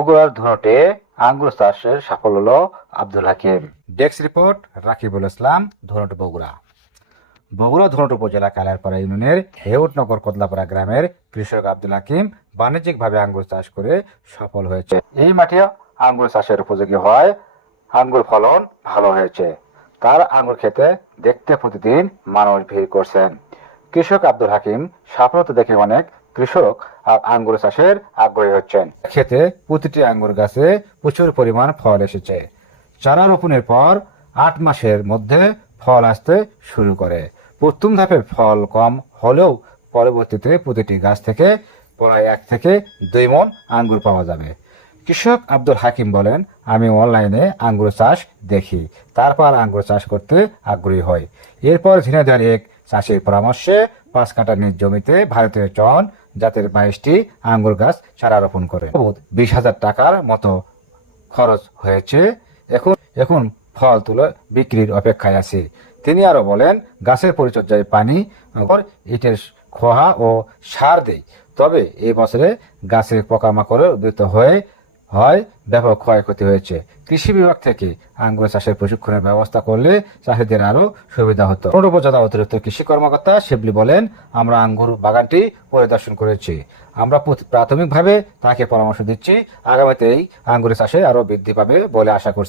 বগুড়ার ধরটে আঙ্গুর চাষের সাফল্য হলো আব্দুল হাকিম। ডেস্ক রিপোর্ট রাকিবুল ইসলাম ধরট বগুড়া। বগুড়া ধরট উপজেলা কালারপাড়া ইউনিয়নের হেউটনগর কদলাপাড়া গ্রামের কৃষক আব্দুল হাকিম বাণিজ্যিকভাবে আঙ্গুর চাষ করে সফল হয়েছে। এই মাঠে আঙ্গুর চাষের উপযোগী হয় আঙ্গুর ফলন ভালো হয়েছে। তার আঙ্গুর খেতে দেখতে প্রতিদিন মানুষ ভিড় করছেন। কৃষক আব্দুল হাকিম সাফল্য দেখে অনেক কৃষক আঙ্গুর চাষের আগ্রহী হচ্ছেন। খেতে প্রতিটি আঙ্গুর গাছে প্রচুর পরিমাণ ফল এসেছে। চারা রোপণের পর আট মাসের মধ্যে ফল আসতে শুরু করে। প্রথম ধাপে ফল কম হলেও পরবর্তীতে প্রতিটি গাছ থেকে প্রায় এক থেকে দুই মন আঙ্গুর পাওয়া যাবে। কৃষক আব্দুল হাকিম বলেন, আমি অনলাইনে আঙ্গুর চাষ দেখি। তারপর আঙ্গুর চাষ করতে আগ্রহী হই। এরপর ঝিনাইদহের এক চাষির পরামর্শে পাঁচ কাটা নিজ জমিতে ভারতীয় চন জাতের বাইশটি আঙ্গুর গাছ চারা রোপণ করে বিশ হাজার টাকার মতো খরচ হয়েছে। এখন এখন ফল তুলে বিক্রির অপেক্ষায় আছে। তিনি আরও বলেন গাছের পরিচর্যায় পানি ইটের খোহা ও সার দেই। তবে এই বছরে গাছে পোকামাকড়ে উদ্বৃত হয়ে হয়, ব্যাপক ক্ষয়ক্ষতি হয়েছে। কৃষি বিভাগ থেকে আঙ্গুর চাষের প্রশিক্ষণের ব্যবস্থা করলে চাষিদের আরও সুবিধা হতো। উপজেলা অতিরিক্ত কৃষি কর্মকর্তা শিবলি বলেন, আমরা আঙ্গুর বাগানটি পরিদর্শন করেছি। আমরা প্রাথমিকভাবে তাকে পরামর্শ দিচ্ছি আগামীতে এই আঙ্গুর চাষে আরও বৃদ্ধি পাবে বলে আশা করছি।